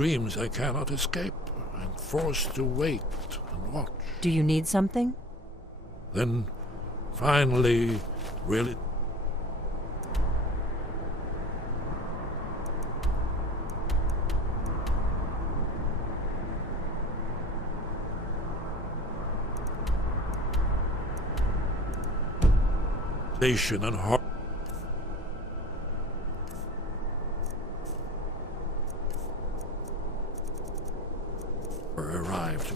dreams I cannot escape. I'm forced to wait and watch. Do you need something? Then, finally, really... Station and heart. Arrived.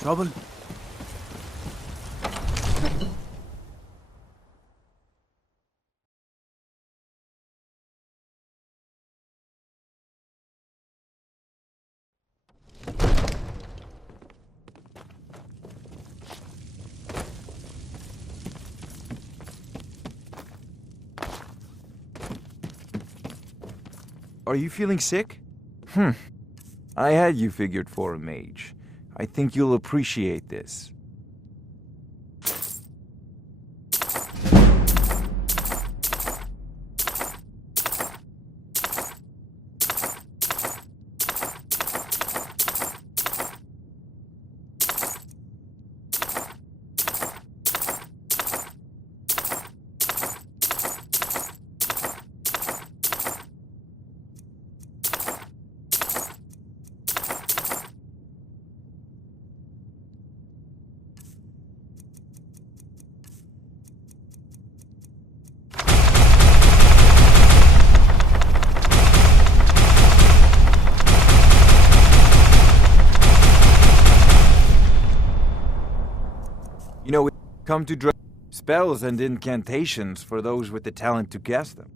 Trouble? Are you feeling sick? I had you figured for a mage. I think you'll appreciate this. You know, we come to draw spells and incantations for those with the talent to cast them.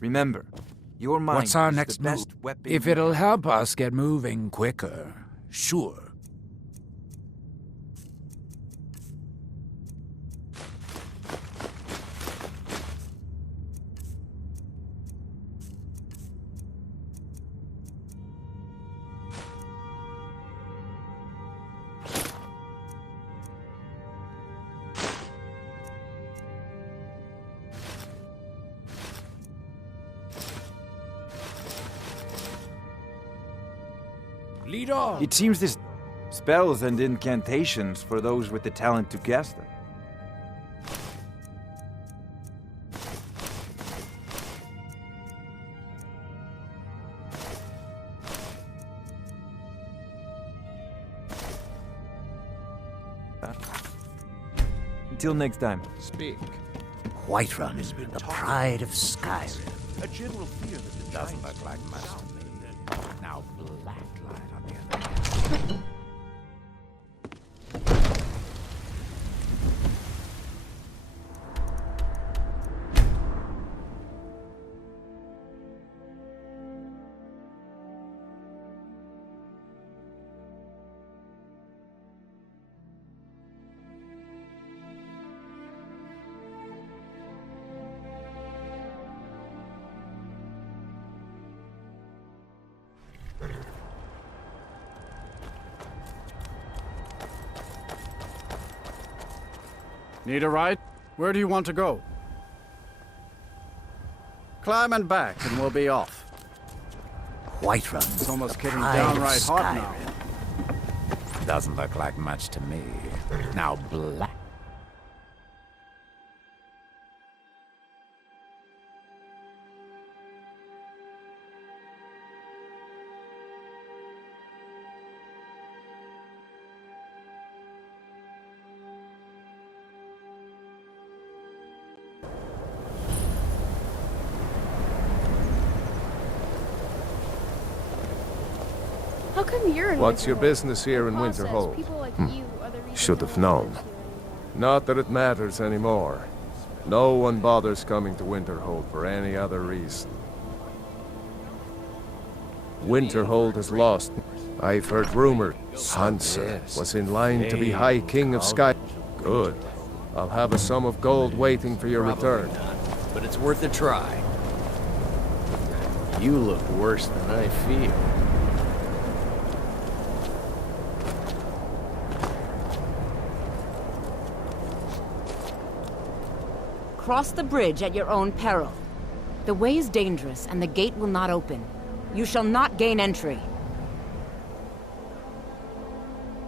Remember, your mind What's our is next the best move? weapon. If it'll help us get moving quicker, sure. Lead on! It seems this spells and incantations for those with the talent to cast them. Until next time. Speak. Whiterun, the pride of Skyrim. A general fear that the Doesn't giants look like will much to south. me. Now black light on the other hand. Need a ride? Where do you want to go? Climb and back, and we'll be off. Whiterun. It's almost getting Pride of downright hot now. Skyrim. Doesn't look like much to me. Now black. How come you're in What's your Winterhold? business here in Process, Winterhold? people like you are the reason Should have no one known. lives here anymore. Not that it matters anymore. No one bothers coming to Winterhold for any other reason. Winterhold has lost. I've heard rumor Hansa was in line to be High King of Sky. Good. I'll have a sum of gold waiting for your return. But it's worth a try. You look worse than I feel. Cross the bridge at your own peril. The way is dangerous, and the gate will not open. You shall not gain entry.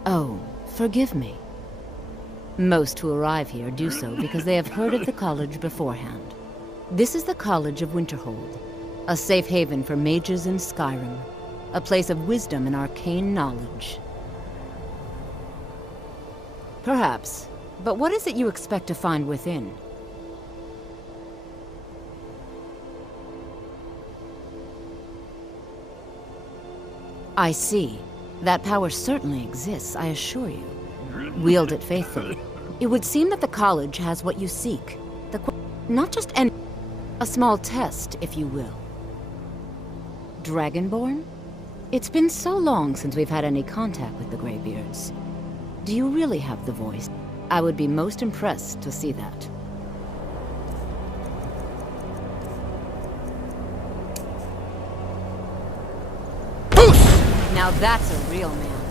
Oh, forgive me. Most who arrive here do so because they have heard of the college beforehand. This is the College of Winterhold, a safe haven for mages in Skyrim, a place of wisdom and arcane knowledge. Perhaps, but what is it you expect to find within? I see. That power certainly exists, I assure you. Wield it faithfully. It would seem that the college has what you seek. Not just a small test, if you will. Dragonborn? It's been so long since we've had any contact with the Greybeards. Do you really have the voice? I would be most impressed to see that. Now that's a real man.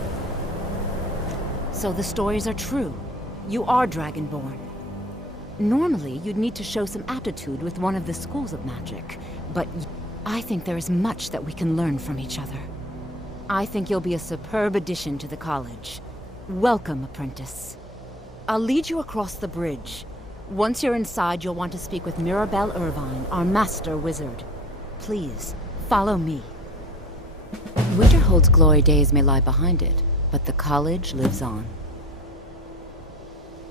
So the stories are true. You are Dragonborn. Normally, you'd need to show some aptitude with one of the schools of magic, but I think there is much that we can learn from each other. I think you'll be a superb addition to the college. Welcome, apprentice. I'll lead you across the bridge. Once you're inside, you'll want to speak with Mirabelle Irvine, our master wizard. Please, follow me. Winterhold's glory days may lie behind it, but the college lives on.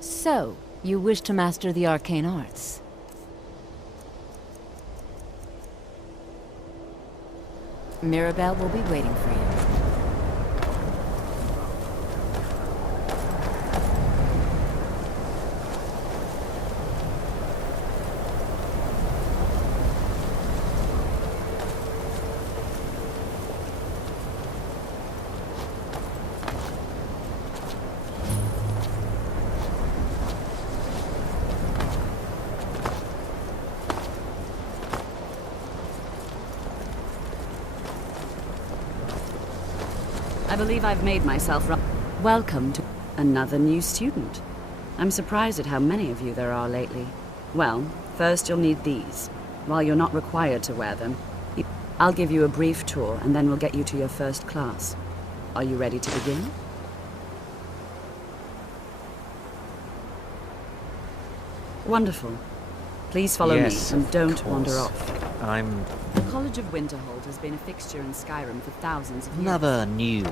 So, you wish to master the arcane arts? Mirabelle will be waiting for you. I believe I've made myself welcome to another new student. I'm surprised at how many of you there are lately. Well, first you'll need these. While you're not required to wear them, I'll give you a brief tour and then we'll get you to your first class. Are you ready to begin? Wonderful. Please follow me and don't wander off. The College of Winterhold has been a fixture in Skyrim for thousands of years. Never knew.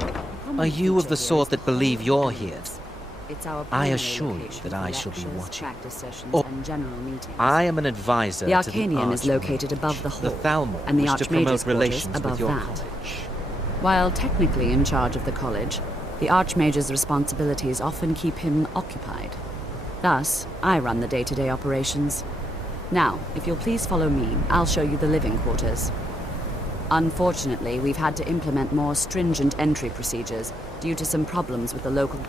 Are you of the sort that believe you're here? I assure you that I shall be watching. And general meetings. I am an advisor the to Arcanium the is located above the hall, the Thalmor, and the wish to Archmage's promote quarters relations above with your that. college. While technically in charge of the college, the Archmage's responsibilities often keep him occupied. Thus, I run the day-to-day operations. Now, if you'll please follow me, I'll show you the living quarters. Unfortunately, we've had to implement more stringent entry procedures due to some problems with the local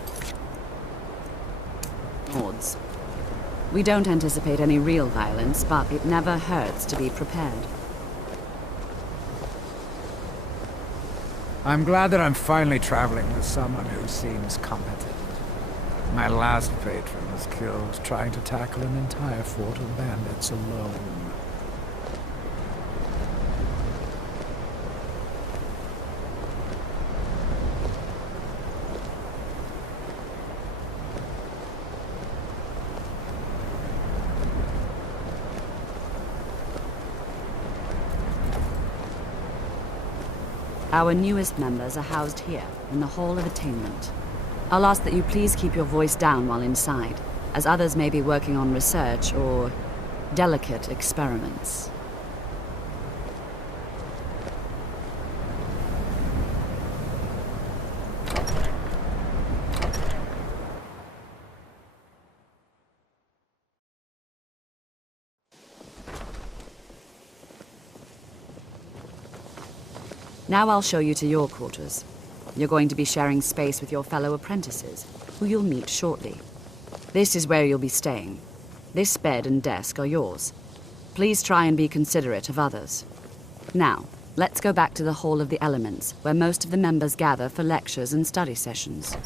hordes. We don't anticipate any real violence, but it never hurts to be prepared. I'm glad that I'm finally traveling with someone who seems competent. My last patron was killed trying to tackle an entire fort of bandits alone. Our newest members are housed here, in the Hall of Attainment. I'll ask that you please keep your voice down while inside, as others may be working on research or delicate experiments. Now I'll show you to your quarters. You're going to be sharing space with your fellow apprentices, who you'll meet shortly. This is where you'll be staying. This bed and desk are yours. Please try and be considerate of others. Now, let's go back to the Hall of the Elements, where most of the members gather for lectures and study sessions.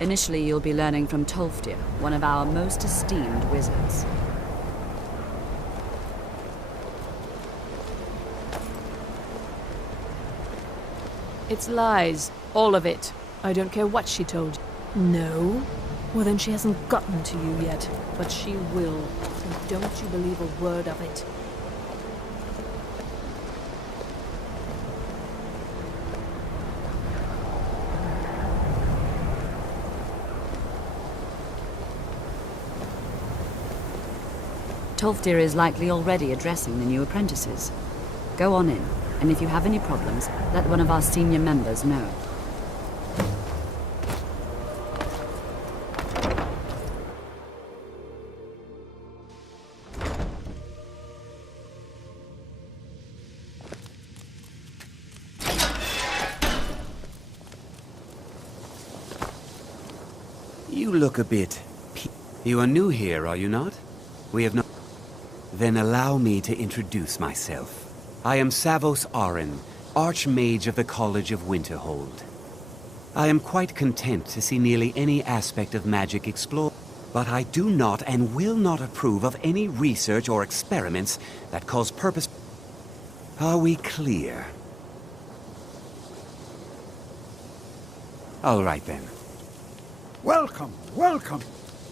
Initially, you'll be learning from Tolfdir, one of our most esteemed wizards. It's lies. All of it. I don't care what she told you. No? Well, then she hasn't gotten to you yet. But she will. And don't you believe a word of it. Tolfdir is likely already addressing the new apprentices. Go on in, and if you have any problems, let one of our senior members know. You look a bit... You are new here, are you not? We have not... Then allow me to introduce myself. I am Savos Arin, Archmage of the College of Winterhold. I am quite content to see nearly any aspect of magic explored, but I do not and will not approve of any research or experiments that cause purpose... Are we clear? All right then. Welcome, welcome.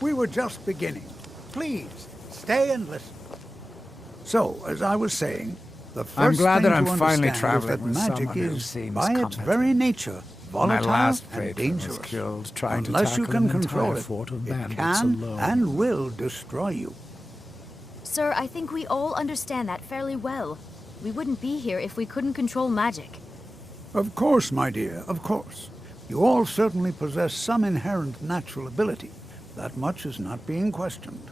We were just beginning. Please, stay and listen. So, as I was saying, the first I'm glad thing that I'm to finally understand is traveling that with magic someone who is, seems by its competent. very nature, My volatile last and patron dangerous. was killed trying to Unless you tackle can an control entire it, fort of it bandits can alone. and will destroy you. Sir, I think we all understand that fairly well. We wouldn't be here if we couldn't control magic. Of course, my dear, of course. You all certainly possess some inherent natural ability. That much is not being questioned.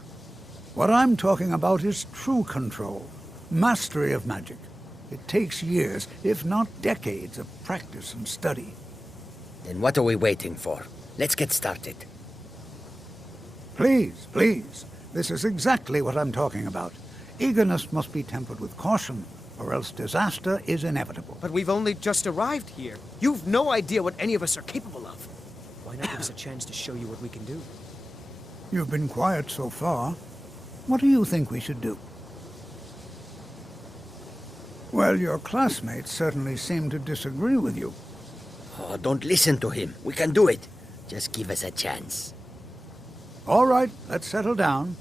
What I'm talking about is true control, mastery of magic. It takes years, if not decades, of practice and study. Then what are we waiting for? Let's get started. Please, please. This is exactly what I'm talking about. Eagerness must be tempered with caution, or else disaster is inevitable. But we've only just arrived here. You've no idea what any of us are capable of. Why not give us a chance to show you what we can do? You've been quiet so far. What do you think we should do? Well, your classmates certainly seem to disagree with you. Oh, don't listen to him. We can do it. Just give us a chance. All right, let's settle down.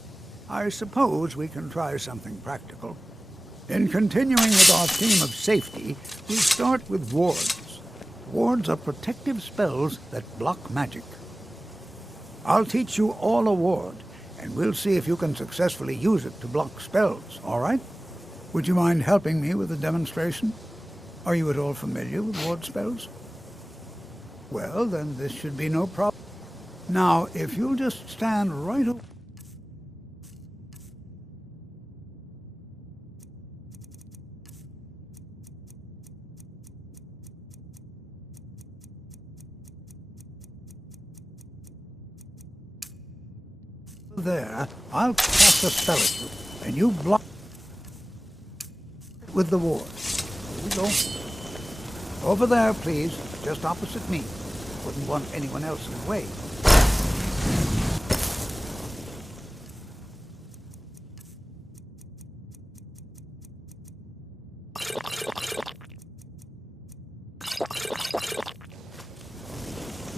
I suppose we can try something practical. In continuing with our theme of safety, we start with wards. Wards are protective spells that block magic. I'll teach you all a ward, and we'll see if you can successfully use it to block spells, all right? Would you mind helping me with the demonstration? Are you at all familiar with ward spells? Well, then this should be no problem. Now, if you'll just stand right over... There, I'll cast a spell at you, and you block with the ward. Here we go. Over there, please, just opposite me. Wouldn't want anyone else in the way.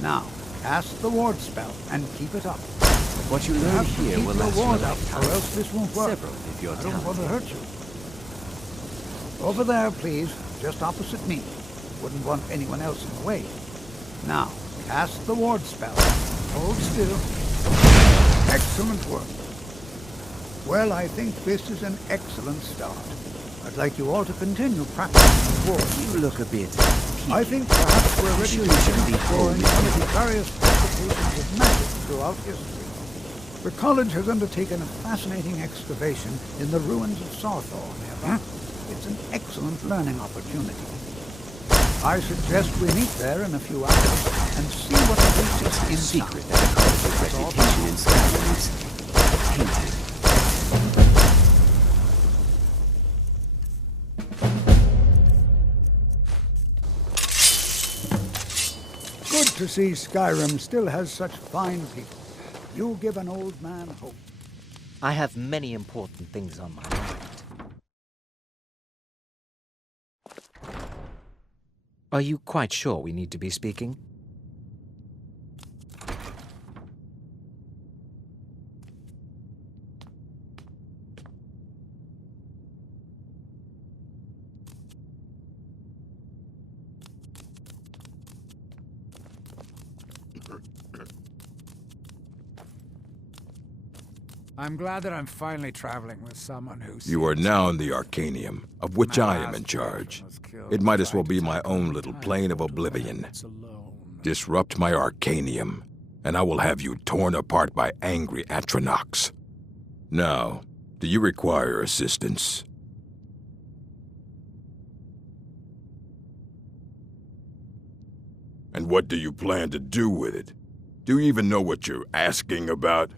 Now, cast the ward spell and keep it up. What you learn here will last your you a ward up, lifetime. or else this won't work. Several if you're I don't want to talented. hurt you. Over there, please, just opposite me. Wouldn't want anyone else in the way. Now, cast the ward spell. Hold still. Excellent work. Well, I think this is an excellent start. I'd like you all to continue practicing the ward. You look a bit... I think perhaps we're ready to begin exploring some of the various applications of magic throughout history. The college has undertaken a fascinating excavation in the ruins of Sawthorn, Eva. It's an excellent learning opportunity. I suggest we meet there in a few hours and see what awaits us inside. Secret that the college's reputation in Skyrim is tainted. Good to see Skyrim still has such fine people. You give an old man hope. I have many important things on my mind. Are you quite sure we need to be speaking? I'm glad that I'm finally traveling with someone who's... You are now in the Arcanium, of which I am in charge. It might as well be my own little plane of oblivion. Disrupt my Arcanium, and I will have you torn apart by angry Atronachs. Now, do you require assistance? And what do you plan to do with it? Do you even know what you're asking about?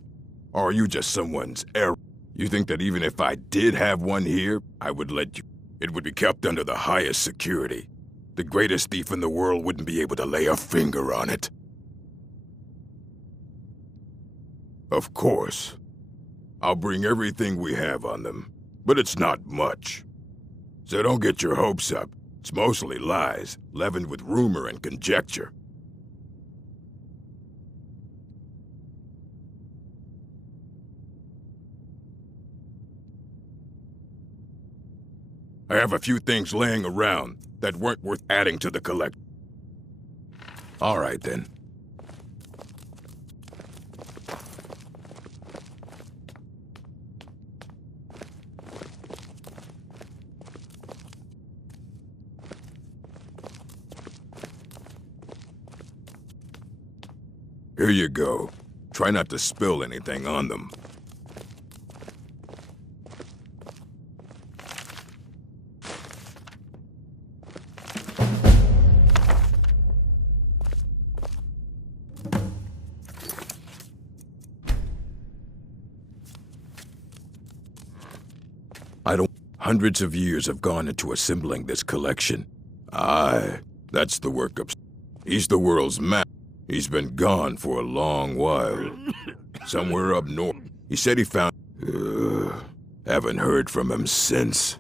Or are you just someone's error? You think that even if I did have one here, I would let you... It would be kept under the highest security. The greatest thief in the world wouldn't be able to lay a finger on it. Of course. I'll bring everything we have on them, but it's not much. So don't get your hopes up. It's mostly lies, leavened with rumor and conjecture. I have a few things laying around that weren't worth adding to the collect. All right, then. Here you go. Try not to spill anything on them. Hundreds of years have gone into assembling this collection. Aye, that's the work of... He's the world's map. He's been gone for a long while. Somewhere up north. He said he found... haven't heard from him since.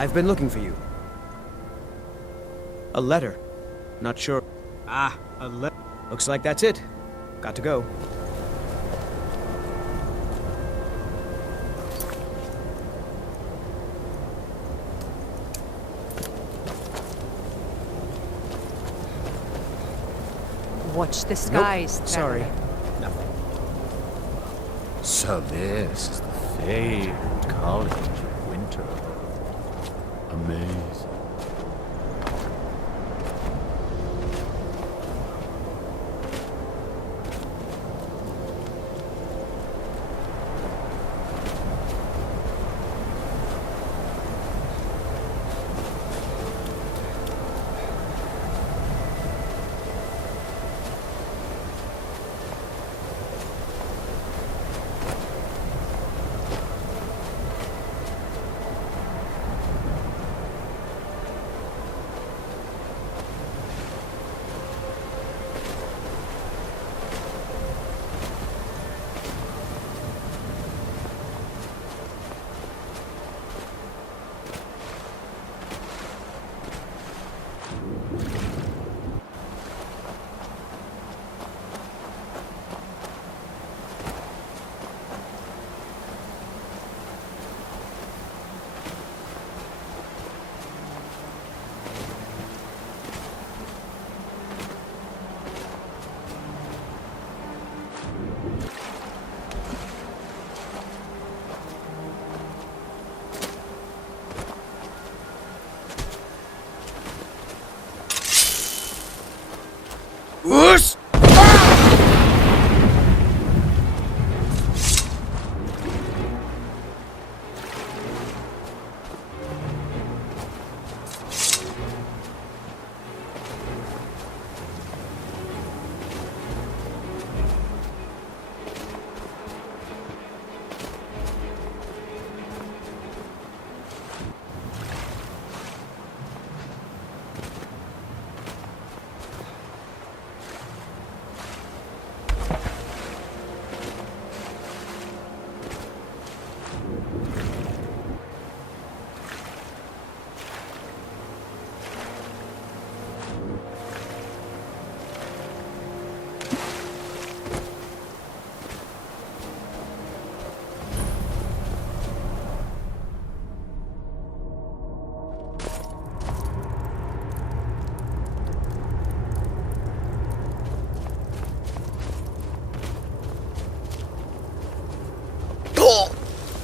I've been looking for you. A letter. Not sure. Ah, looks like that's it. Got to go. Watch the skies. Sorry. traveler. So this is the famed College of Winter. Amazing. Whoosh!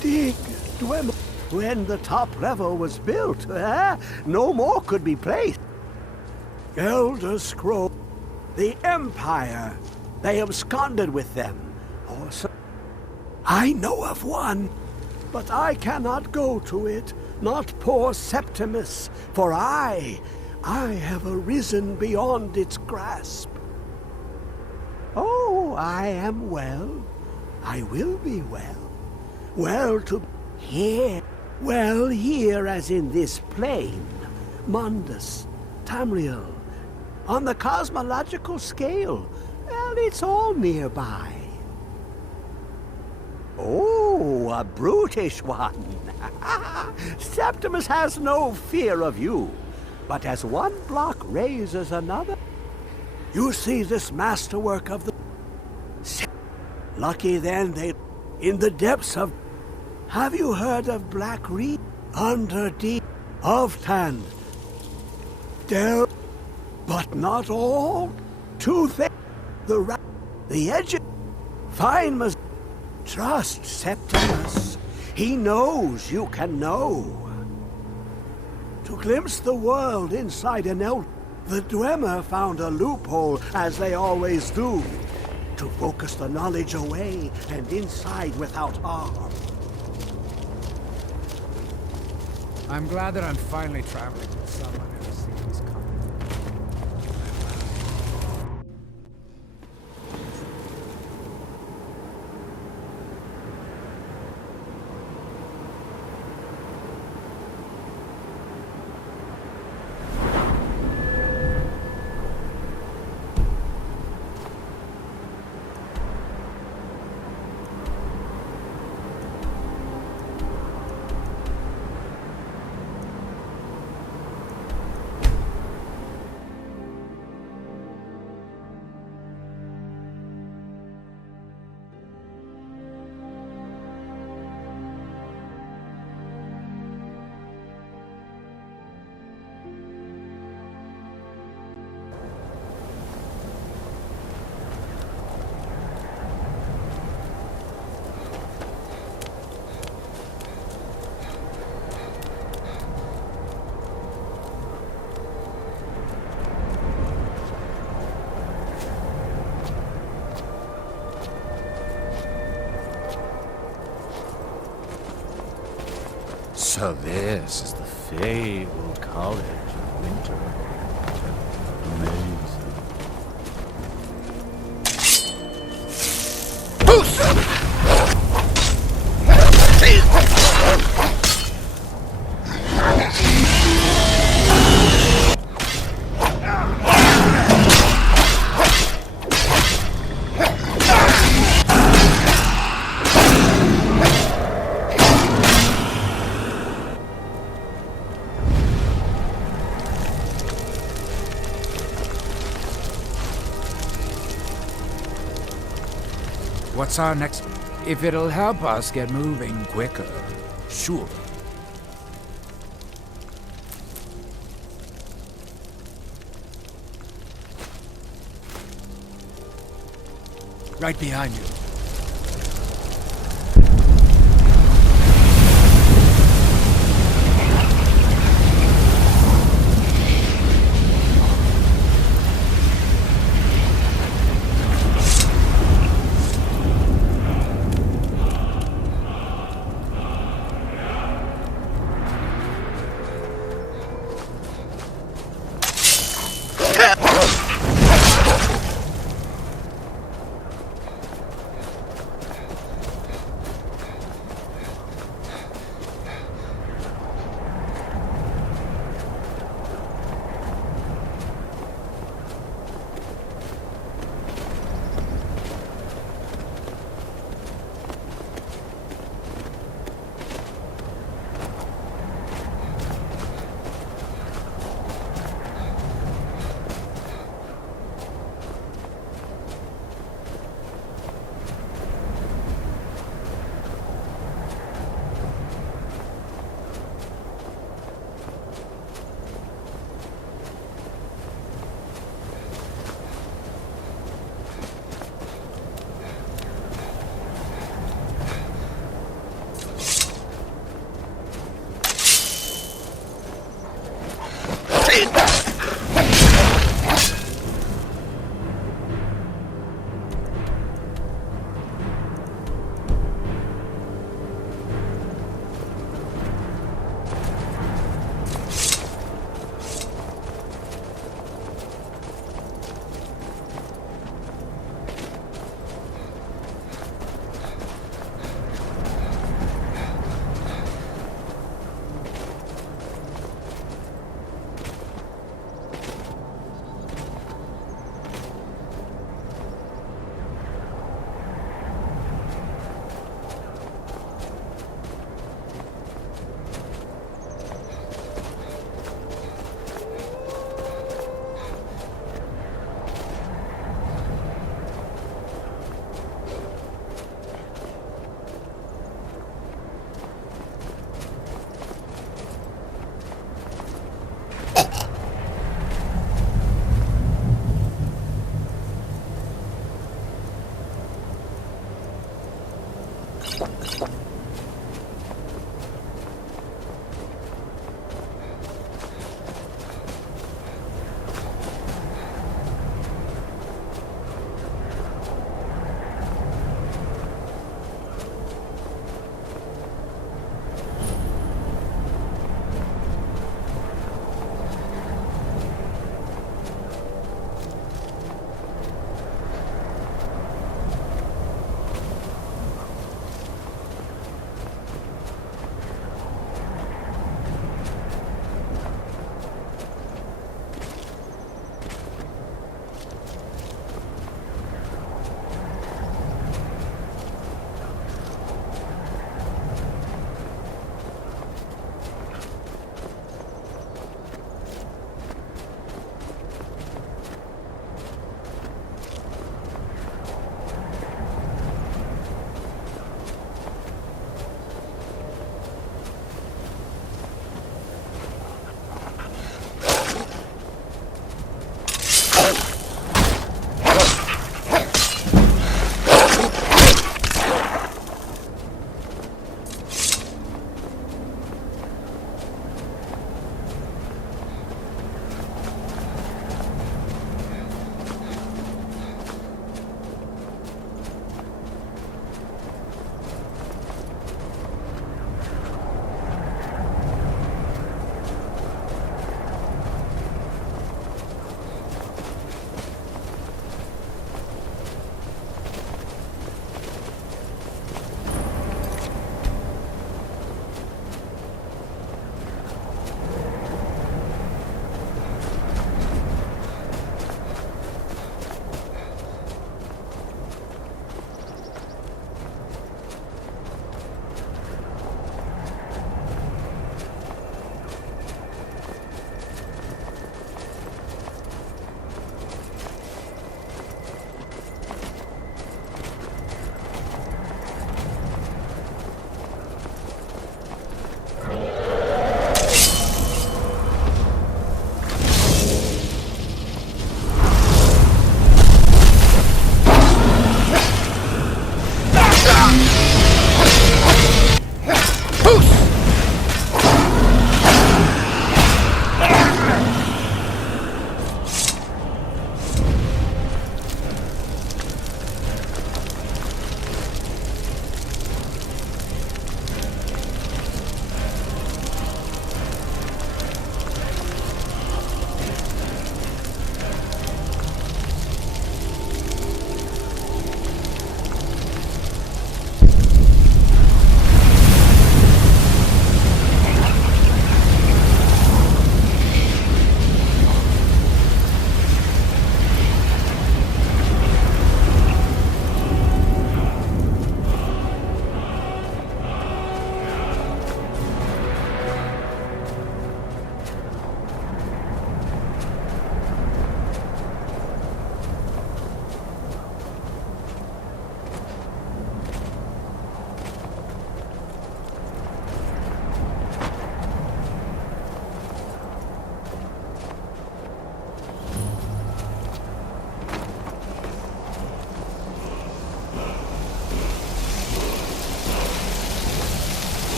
Dig, Dwemer. When the top level was built, no more could be placed. Elder Scroll. The Empire. They absconded with them. Or so. I know of one, but I cannot go to it, not poor Septimus, for I have arisen beyond its grasp. Oh, I am well. I will be well. Well to here. Well here as in this plane. Mundus, Tamriel. On the cosmological scale. Well, it's all nearby. Oh, a brutish one. Septimus has no fear of you. But as one block raises another, you see this masterwork of the... Lucky then they... In the depths of... Have you heard of Black Reed? Under deep of Tan. Del... But not all. Too thick. The edge... Fine must... Trust Septimus. He knows you can know. To glimpse the world inside an elf, the Dwemer found a loophole, as they always do. To focus the knowledge away and inside without harm. I'm glad that I'm finally traveling with someone who seems competent. This is the fabled College of Winter. Amazing. What's our next... If it'll help us get moving quicker, sure. Right behind you.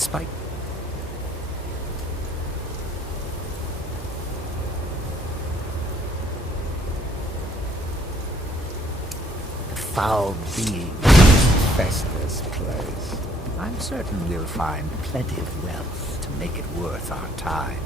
despite... The foul being infest this place. I'm certain we'll find plenty of wealth to make it worth our time.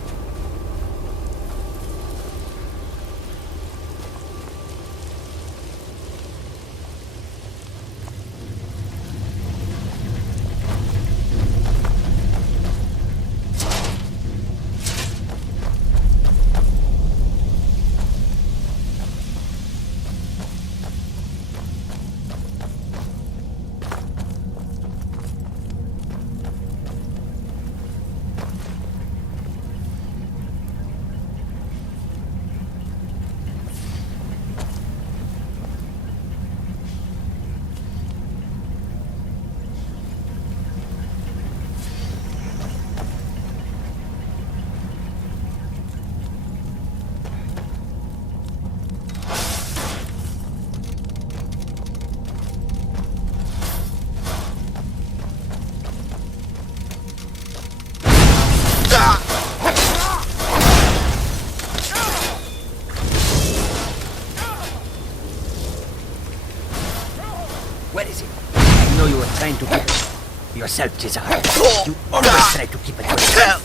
Where is it? I know you were trying to keep it yourself, Cesar. You always try to keep it yourself.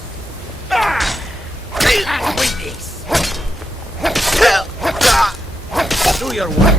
Wait this. Do your work.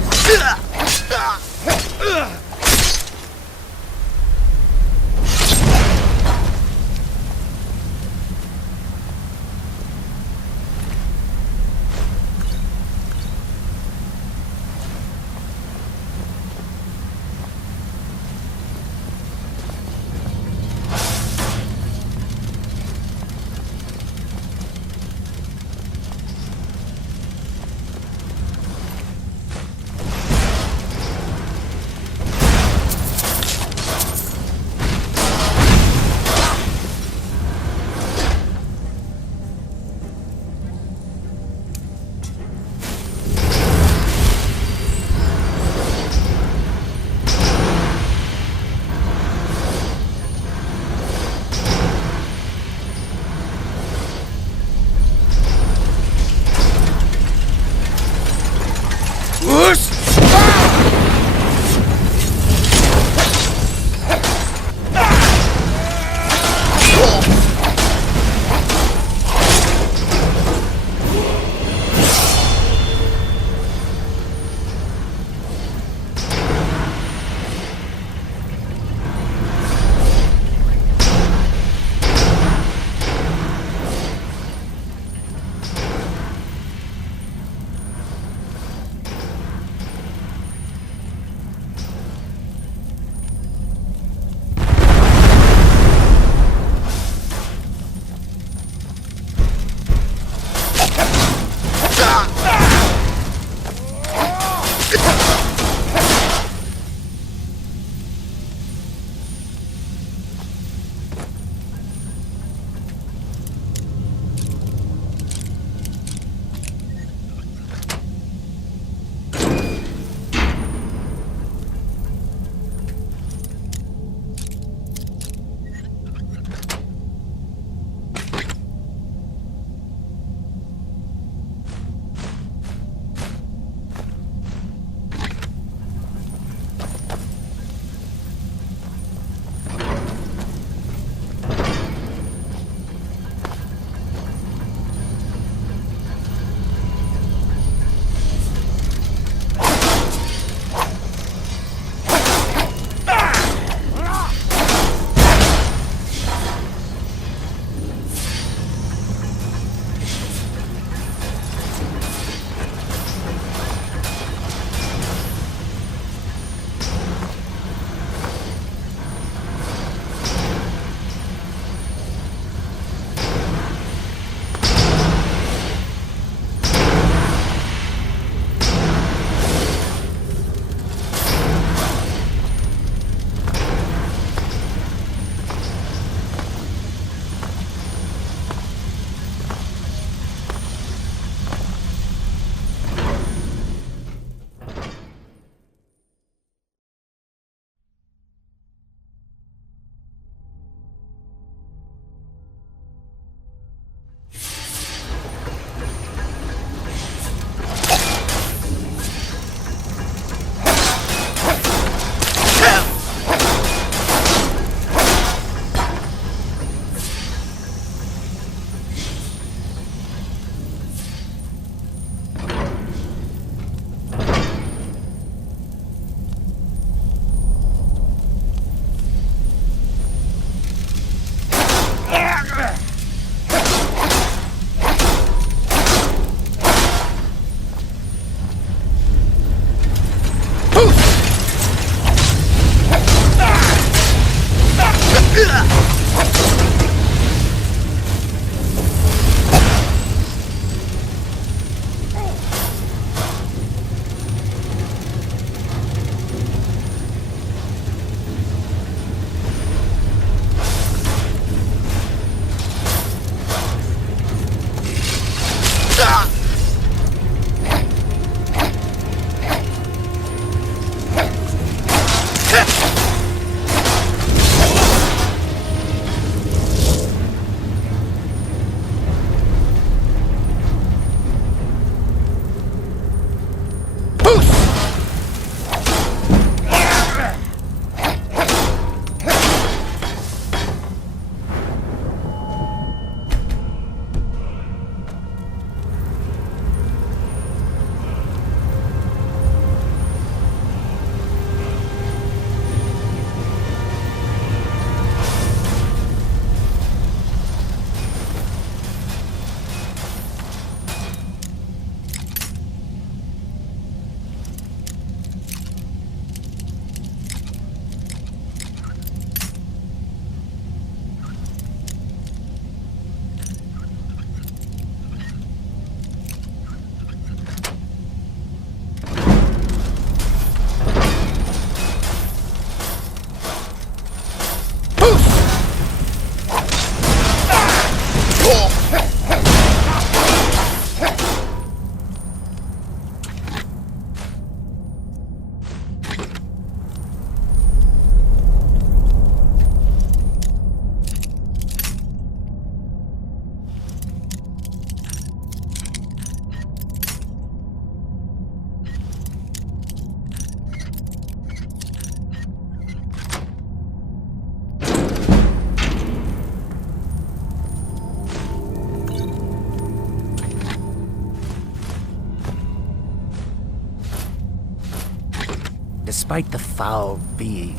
despite the foul being.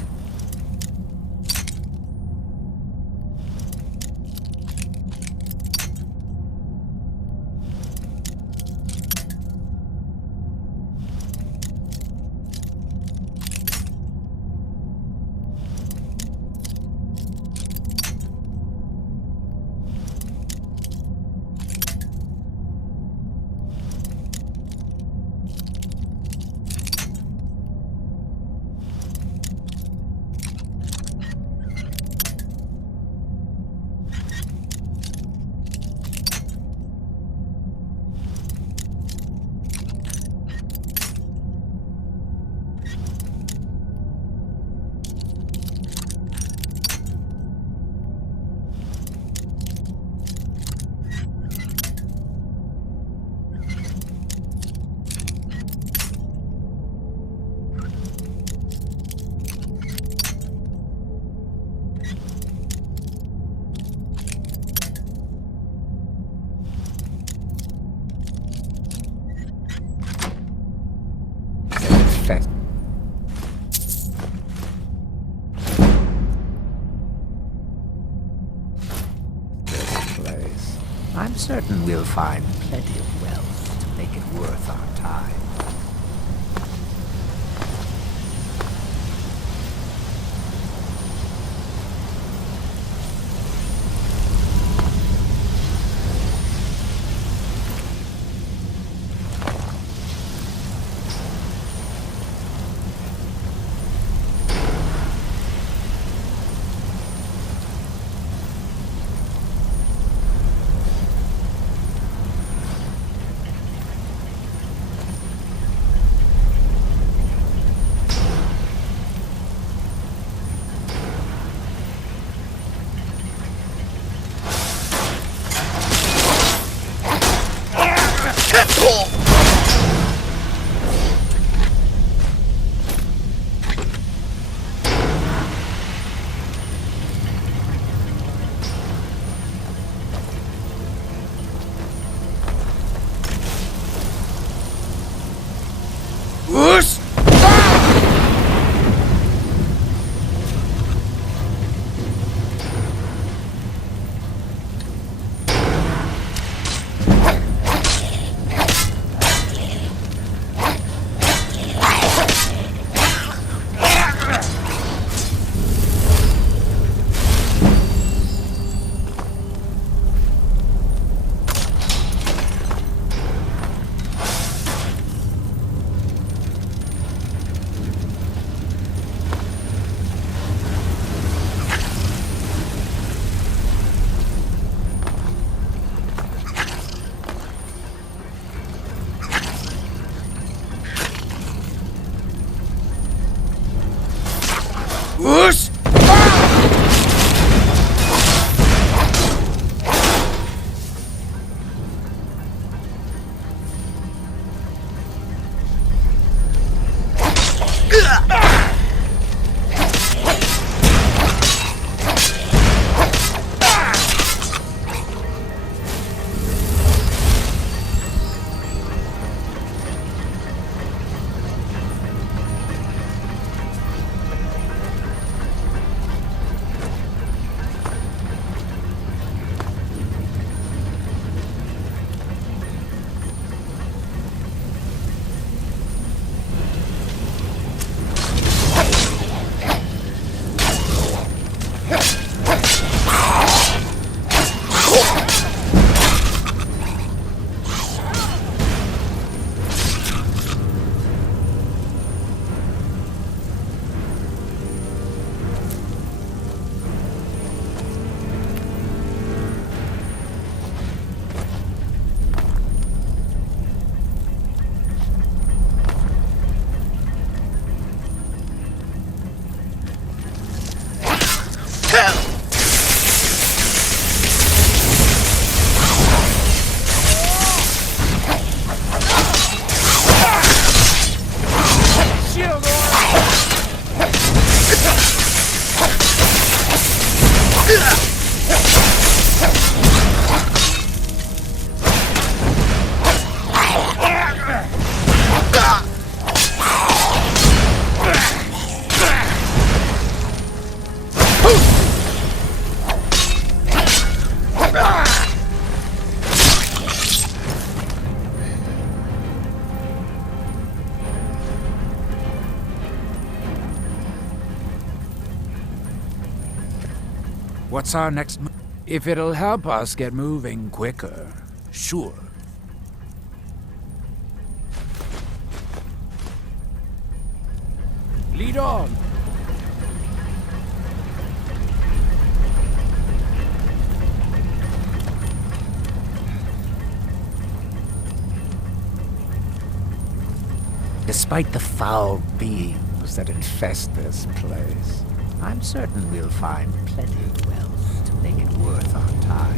I'm certain we'll find plenty of wealth to make it worth our time. What's our next move? If it'll help us get moving quicker, sure. Lead on! Despite the foul beings that infest this place, I'm certain we'll find plenty of wealth to make it worth our time.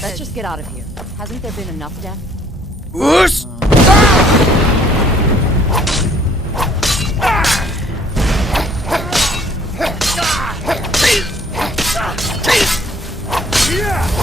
Let's just get out of here. Hasn't there been enough death? Whoosh! Yeah!